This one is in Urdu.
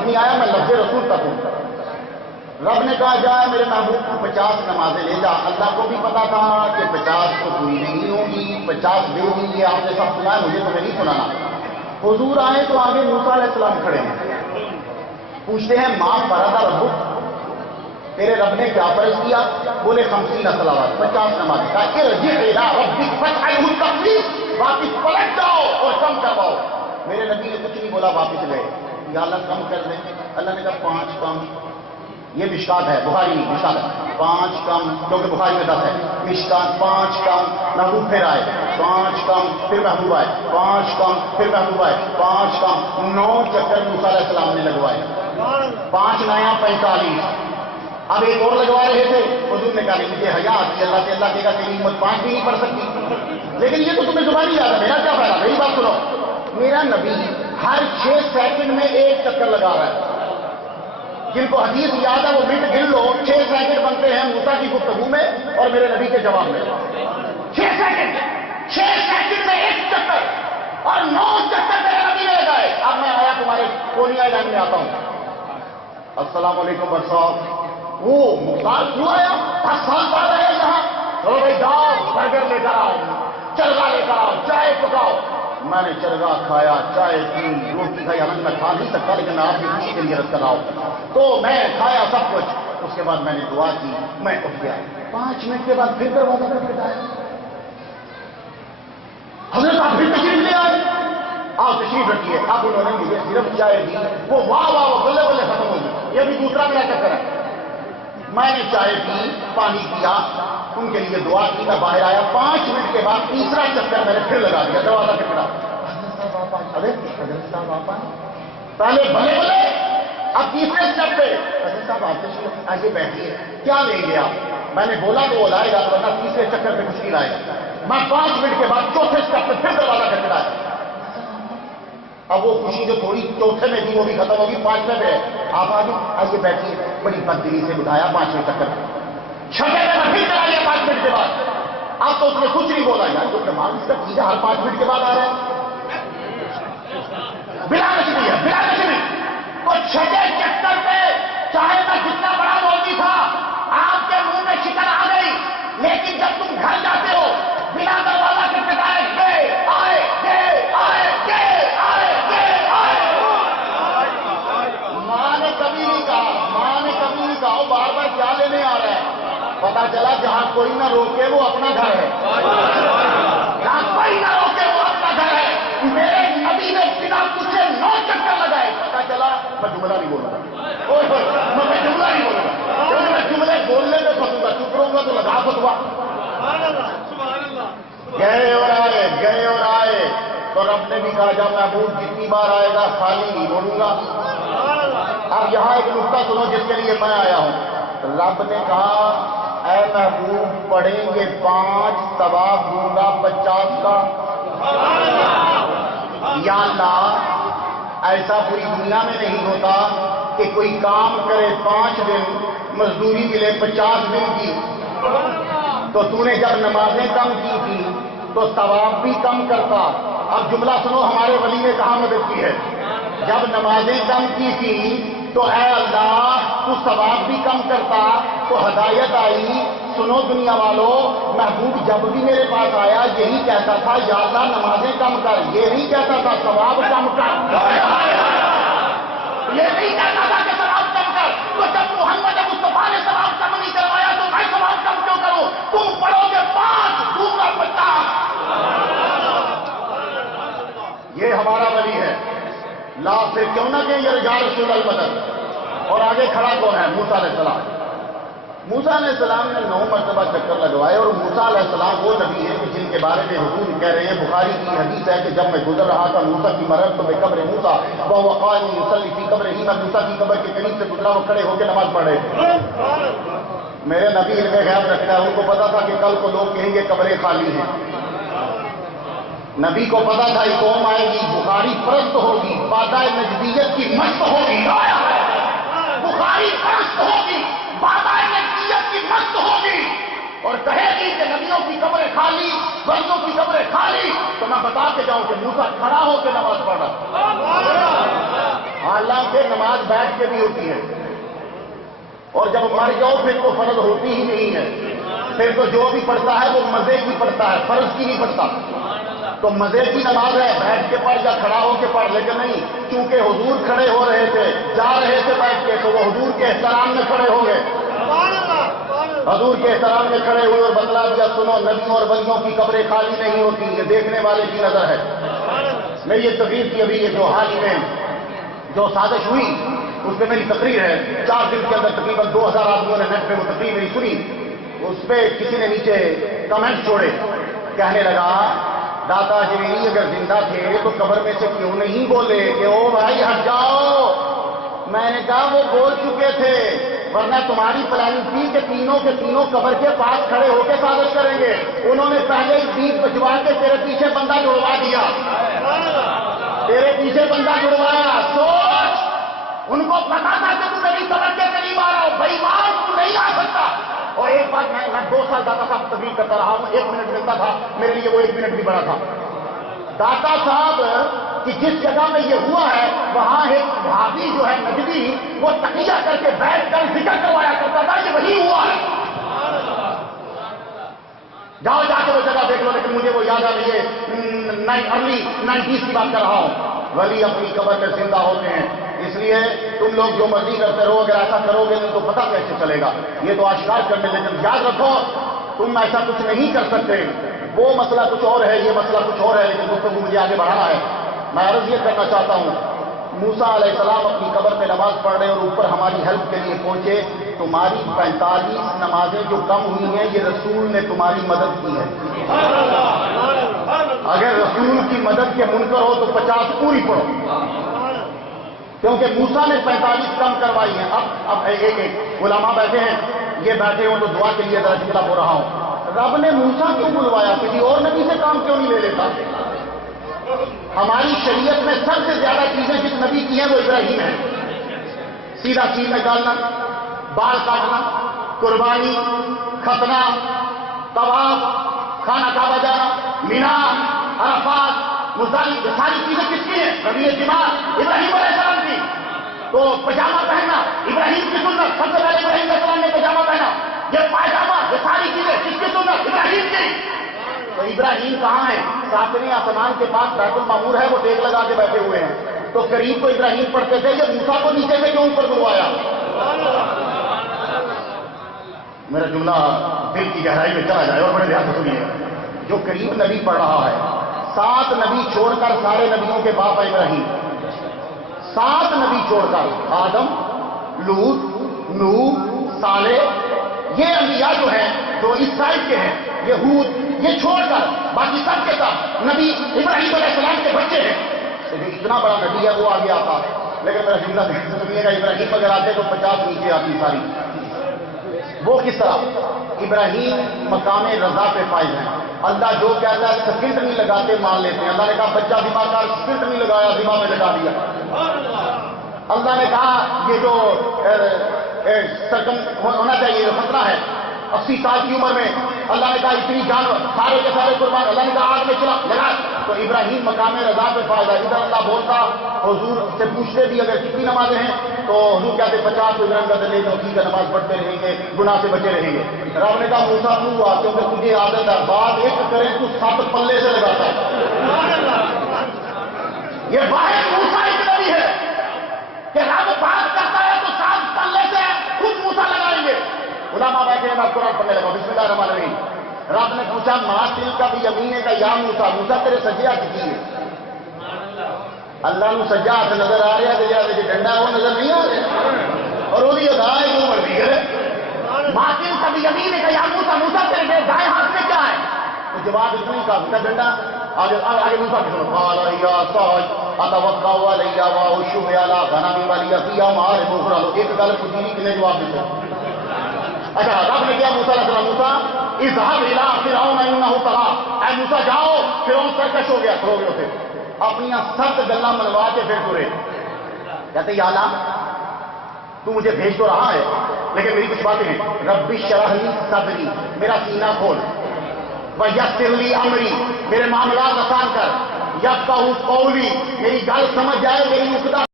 تک نہیں آیا، میں لفظ رسول تک ہوں۔ رب نے کہا جا میرے محبوب کو 50 نمازیں لے جا۔ اللہ کو بھی پتا تھا کہ 50 تو پوری نہیں ہوگی، 50 دے دیں گے، آپ نے سب سنا ہے، مجھے تو نہیں سنانا۔ حضور آئے تو آگے موسیٰ علیہ السلام کھڑے ہیں، پوچھتے ہیں ماں فرض ربک، تیرے رب نے کیا فرض کیا؟ بولے 50 صلوات، 50 نمازیں۔ کہا ارجع الی ربک فاسألہ التخفیف، واپس پلٹ جاؤ اور کم کرواؤ۔ میرے نبی نے کچھ نہیں بولا، واپس گئے، یا اللہ کم کر دیں۔ اللہ نے کہا 5 کم، یہ مشکات ہے، بخاری نہیں، مشکات ہے، 5 کم، کیونکہ بخاری میں 10 ہے، مشکات 5 کم، محبوب پھر آئے، 5 کم، پھر محبوب آئے، 5 کم، پھر محبوب آئے، 5 کم، 9 چکر موسیٰ علیہ السلام نے لگوائے، 5 نیا 45۔ اب ایک اور لگوا رہے تھے، حضور نے کہا نہیں مجھے حیا آتی، اللہ سے اللہ کہے گا تیری امت 5 بھی نہیں پڑھ سکتی، لیکن یہ تو تمہیں زبانی یاد ہے، میرا کیا فائدہ؟ میری بات سنو، میرا نبی ہر 6 سیکنڈ میں 1 چکر لگا رہا ہے۔ جن کو حدیث یاد ہے وہ منٹ گن لو، 6 سیکنڈ بنتے ہیں موسیٰ کی گفتگو میں اور میرے نبی کے جواب میں، 6 سیکنڈ، 6 سیکنڈ میں 1 چکر، اور 9 چکر میرے نبی نے لگائے۔ اب میں آیا تمہارے کونیا علاقے میں آتا ہوں، السلام علیکم برصاحب، وہ مختار کیوں آیا؟ 10 سال بعد آیا یہاں، تو بھائی جاؤ برگر لے کر آؤ، چرگا لے کر آؤ، چائے پکاؤ۔ میں نے چرگا کھایا، چائے پی، روٹی کھائی، حالانکہ میں کھا نہیں سکتا لیکن میں آپ کی خوشی کے لیے رد کر رہا ہوں، تو میں کھایا سب کچھ۔ اس کے بعد میں نے دعا کی، میں اٹھ گیا، 5 منٹ کے بعد پھر دروازہ کھٹکھٹایا، حضرت آپ پھر تشریف لے آئے، آپ تشریف رکھیے۔ اب انہوں نے مجھے صرف چائے دی، وہ واہ واہ بلے بلے ختم ہو گئی، یہ بھی دوسرا میرا چکر ہے۔ میں نے چائے پی، پانی پیا، ان کے لیے دعا کی، میں باہر آیا، 5 منٹ کے بعد تیسرا چکر میں نے پھر لگا دیا، دروازہ کھٹکھٹا، حضرت صاحب آپ آئے، ارے حضرت صاحب آپ آئے، پہلے بھلے بھلے، اب تیسرے اسٹیپ پہ حضرت صاحب آپ تشریف آئیے بیٹھیے، کیا لیں گے آپ؟ میں نے بولا تو وہ لائے گا، ورنہ تیسرے چکر پہ کچھ نہیں لائے گا۔ میں 5 منٹ کے بعد چوتھے اسٹیپ پہ پھر دروازہ کھٹکھٹایا، اب وہ خوشی جو تھوڑی چوتھے میں تھی وہ بھی ختم ہوگی، 5ویں پہ ہے، آپ آگے بیٹھیے، بڑی بددلی سے بٹھایا 5ویں چکر پہ، 6ویں میں پھر کرا لیا 5 منٹ کے بعد۔ اب تو اس نے کچھ نہیں بولا، یار تو کمال اس کا چیز ہر 5 منٹ کے بعد آ رہا ہے، بلا نشری ہے، بلا نشری۔ تو 6ویں چکر پہ چاہے میں جتنا بڑا مولوی تھا، آپ کے منہ میں شکر آ گئی، لیکن جب تم گھر جاتے ہو بنا دروازہ کھٹکھٹائے گئے آئے گئے آئے گئے آئے گئے آئے، ماں نے کبھی نہیں کہا، ماں نے کبھی نہیں کہا بار بار کیا لینے آ رہا ہے۔ پتا چلا جہاں کوئی نہ روکے وہ اپنا گھر ہے، جہاں کوئی نہ روکے وہ اپنا گھر ہے۔ میرے نبی نے بنا پوچھے 9 چکر لگائے، پتا چلا میں جملہ نہیں بولوں گا، میں جملہ نہیں بولوں گا، کیونکہ میں جملے بولنے میں پھنسوں گا، چپ رہوں گا تو لگا فتوا۔ گئے اور آئے، گئے اور آئے، تو رب نے بھی کہا جب محبوب جتنی بار آئے گا خالی نہیں بولوں گا۔ اب یہاں ایک نقطہ سنو جس کے لیے میں آیا ہوں، رب نے کہا اے محبوب پڑھیں گے 5 ثواب دوں گا 50 کا۔ یا اللہ ایسا پوری دنیا میں نہیں ہوتا کہ کوئی کام کرے 5 دن مزدوری ملے 50 دن کی، تو تو نے جب نمازیں کم کی تھی تو ثواب بھی کم کرتا۔ اب جملہ سنو ہمارے ولی نے کہاں مدد کی ہے، جب نمازیں کم کی تھی تو اے اللہ تو ثواب بھی کم کرتا، تو ہدایت آئی۔ سنو دنیا والوں، محبوب جب بھی میرے پاس آیا یہی کہتا تھا یا اللہ نمازیں کم کر، یہ نہیں کہتا تھا ثواب کم کر، یہ نہیں کہتا تھا کہ ثواب کم کر۔ تو جب محمد مصطفیٰ نے ثواب کم نہیں کروایا تو میں ثواب کم کیوں کروں؟ تم پڑھو گے 5 دوں گا 50۔ یہ ہمارا ولی ہے، لا سے کیوں نہ کہ یہ یا رسول المدد۔ اور آگے کھڑا کون ہے؟ موسیٰ علیہ السلام۔ موسیٰ علیہ السلام نے 9 مرتبہ چکر لگوائے، اور موسیٰ علیہ السلام وہ نبی ہے جن کے بارے میں حضور کہہ رہے ہیں، بخاری کی حدیث ہے کہ جب میں گزر رہا تھا موسیٰ کی مرض تو میں قبر موسیٰ وهو قائم يصلي في قبره، میں موسیٰ کی قبر کے قریب سے گزرا، وہ کھڑے ہو کے نماز پڑھ رہے تھے۔ میرے نبی علم غیب رکھتا ہے، ان کو پتا تھا کہ کل کو لوگ کہیں گے قبریں خالی ہیں۔ نبی کو پتا تھا یہ قوم آئے گی بخاری پرست ہوگی، بادہ نجدیت کی مست ہوگی، بخاری پرست ہوگی، بادہ نجدیت کی مست ہوگی، اور کہے گی کہ نبیوں کی قبریں خالی، ولیوں کی قبریں خالی، تو میں بتا کے جاؤں کہ موسیٰ کھڑا ہو کے نماز پڑھ رہا، حالانکہ نماز بیٹھ کے بھی ہوتی ہے، اور جب مر جاؤ پھر تو فرض ہوتی ہی نہیں ہے، پھر تو جو بھی پڑھتا ہے وہ مزے کی پڑھتا ہے، فرض کی نہیں پڑھتا۔ تو مزے کی نماز ہے، بیٹھ کے پڑھ یا کھڑا ہو کے پڑھ، لیکن نہیں، چونکہ حضور کھڑے ہو رہے تھے، جا رہے تھے بیٹھ کے، تو وہ حضور کے احترام میں کھڑے ہو گئے، حضور کے احترام میں کھڑے ہوئے اور بتلا دیا، سنو نبیوں اور ولیوں کی قبریں خالی نہیں ہوتی، یہ دیکھنے والے کی نظر ہے۔ میری یہ تقریر کی ابھی یہ جو حال ہی میں جو سازش ہوئی اس پہ میری تقریر ہے، 4 دن کے اندر تقریباً 2000 آدمیوں نے نیٹ پہ وہ تقریر میری سنی، اس پہ کسی نے نیچے کمنٹ چھوڑے، کہنے لگا داتا جی اگر زندہ تھے تو قبر میں سے کیوں نہیں بولے کہ او بھائی ہٹ جاؤ؟ میں نے کہا وہ بول چکے تھے، ورنہ تمہاری پلاننگ تھی کہ تینوں کے تینوں قبر کے پاس کھڑے ہو کے سازش کریں گے، انہوں نے پہلے ہی بیچ بچوا کے تیرے پیچھے بندہ جڑوا دیا، تیرے پیچھے بندہ جڑوایا۔ سوچ، ان کو پتا تھا کہ تم میری قبر کے قریب آ رہا ہو، بے ایمان تم نہیں آ سکتا۔ اور ایک بات میں 2 سال داتا صاحب تقریر کرتا رہا ہوں، 1 منٹ ملتا تھا میرے لیے، وہ 1 منٹ بھی بڑا تھا۔ داتا صاحب کہ جس جگہ میں یہ ہوا ہے وہاں ایک بھابھی جو ہے نجدی، وہ تقیہ کر کے بیٹھ کر ذکر کروایا کرتا تھا، یہ وہی ہوا ہے۔ جاؤ جا کے وہ جگہ دیکھ لو، لیکن مجھے وہ یاد آ رہی ہے ارلی 90s کی بات کر رہا ہوں، ولی اپنی قبر میں زندہ ہوتے ہیں۔ اس لیے تم لوگ جو مرضی کرتے رہو، اگر ایسا کرو گے نہیں تو پتہ کیسے چلے گا، یہ تو آشکار کرنے، لیکن یاد رکھو تم ایسا کچھ نہیں کر سکتے، وہ مسئلہ کچھ اور ہے، یہ مسئلہ کچھ اور ہے، لیکن گفتگو مجھے آگے بڑھانا ہے۔ میں عرض یہ کرنا چاہتا ہوں، موسیٰ علیہ السلام اپنی قبر میں نماز پڑھ رہے اور اوپر ہماری ہیلپ کے لیے پہنچے، تمہاری 45 نمازیں جو کم ہوئی ہیں یہ رسول نے تمہاری مدد کی ہے۔ اگر رسول کی مدد کے منکر ہو تو 50 پوری پڑھو، کیونکہ موسیٰ نے 45 کم کروائی ہیں۔ اب ایک علماء بیٹھے ہیں، یہ بیٹھے ہوں تو دعا کے لیے ذرا جملہ بول رہا ہوں، رب نے موسیٰ کیوں بلوایا؟ کسی اور نبی سے کام کیوں نہیں لے لیتا؟ ہماری شریعت میں سب سے زیادہ چیزیں جس نبی کی ہیں وہ ابراہیم ہے، سیدھا چیز نکالنا، بال کاٹنا، قربانی، ختنہ، طواف، خانہ کعبہ جانا، مینا، عرفات، مزدلفہ، یہ ساری چیزیں کس کی ہیں؟ نبی جماع ابراہیم علیہ السلام کی۔ تو پجامہ پہننا ابراہیم کی سنت، سب سے پہلے ابراہیم علیہ السلام نے پجامہ پہنا، یہ پائجامہ، یہ ساری چیزیں کس کی سنت؟ ابراہیم کی۔ تو ابراہیم کہاں ہے؟ 7ویں آسمان کے پاس بیت المعمور ہے، وہ ٹیک لگا کے بیٹھے ہوئے ہیں۔ تو قریب کو ابراہیم پڑھتے تھے، یہ موسیٰ کو نیچے سے کیوں اوپر بلوایا؟ میرا جملہ دل کی گہرائی میں چلا جائے اور بڑے دھیان سے سنیے، جو قریب نبی پڑھ رہا ہے، 7 نبی چھوڑ کر سارے نبیوں کے باپ ہے ابراہیم، 7 نبی چھوڑ کر، آدم، لوط، نوح، صالح، یہ انبیاء جو ہیں جو اس سائڈ کے ہیں، یہ ہود، یہ چھوڑ کر باقی سب کے ساتھ نبی ابراہیم علیہ السلام کے بچے ہیں۔ تو جو اتنا بڑا نبی ہے وہ آگے آتا، لیکن میرا جملہ سنیے گا، ابراہیم اگر آتے تو 50 نیچے آتی ساری۔ وہ کس طرح؟ ابراہیم مقام رضا پہ فائز ہیں، اللہ جو کہتا ہے سکنٹ نہیں لگاتے مان لیتے ہیں۔ اللہ نے کہا بچہ ذبح کر، سکنٹ نہیں لگایا، ذبح میں لگا دیا۔ اللہ نے کہا یہ جو سرکم ہونا چاہیے جو خطرہ ہے 80 سال کی عمر میں، اللہ نے کہا اتنی جانور سارے کے سارے قربان، اللہ نے کہا آگ میں چلا لگا۔ تو ابراہیم مقام رضا پہ فائدہ، ادھر اللہ بولتا، حضور سے پوچھتے بھی اگر کتنی نمازیں ہیں تو حضور کہتے 50، تو ابراہیم کہتے نہیں تو ٹھیک ہے نماز پڑھتے رہیں گے، گناہ سے بچے رہیں گے۔ رب نے کہا موسیٰ تو ہوا کیونکہ تجھے عادت ہے، بات ایک کریں تو 7 پلے سے لگاتا ہے۔ یہ واحد موسیٰ ایک نبی ہے کہ رب بات کرتا ہے تو 7 پلے سے خود موسیٰ لگائیں گے۔ علماء بیٹھے ہیں، میں قرآن پڑھنے لگا، بسم اللہ الرحمن الرحیم۔ رب نے پوچھا ماں تل کا بھی یمین کا یا موسیٰ، موسیٰ تیرے سجے ہاتھ کی ہے؟ اللہ نو سجا ہاتھ نظر آ رہا ہے، جو ڈنڈا ہے وہ نظر نہیں آ رہا، اور وہی ادا ہے جو مرضی ہے۔ ماں تل کا بھی یمین کا یا موسیٰ، موسیٰ تیرے دائیں ہاتھ میں کیا ہے؟ تو جواب اتنا ہی کافی تھا، ڈنڈا۔ آگے موسیٰ کی سنو، قال یا صاحب اتوقع علیہ واؤشب علی غنمی ولی فیہا معارب اخری۔ ایک گل پوچھی کنے جواب دیتے؟ اچھا رب نے کیا موسیٰ علیہ السلام، موسیٰ اذهب الى فرعون انه طغى، اے موسیٰ جاؤ فرعون سرکش ہو گیا، کھڑو گے اسے اپنی 7 گلاں منوا کے پھر ترے۔ کہتے یا اللہ تو مجھے بھیج تو رہا ہے لیکن میری کچھ باتیں ہیں. رب اشرح لی صدری، میرا سینہ کھول. ویسر لی امری، میرے معاملات آسان کر. یفقہوا قولی، میری گل سمجھ جائے، میری عقدہ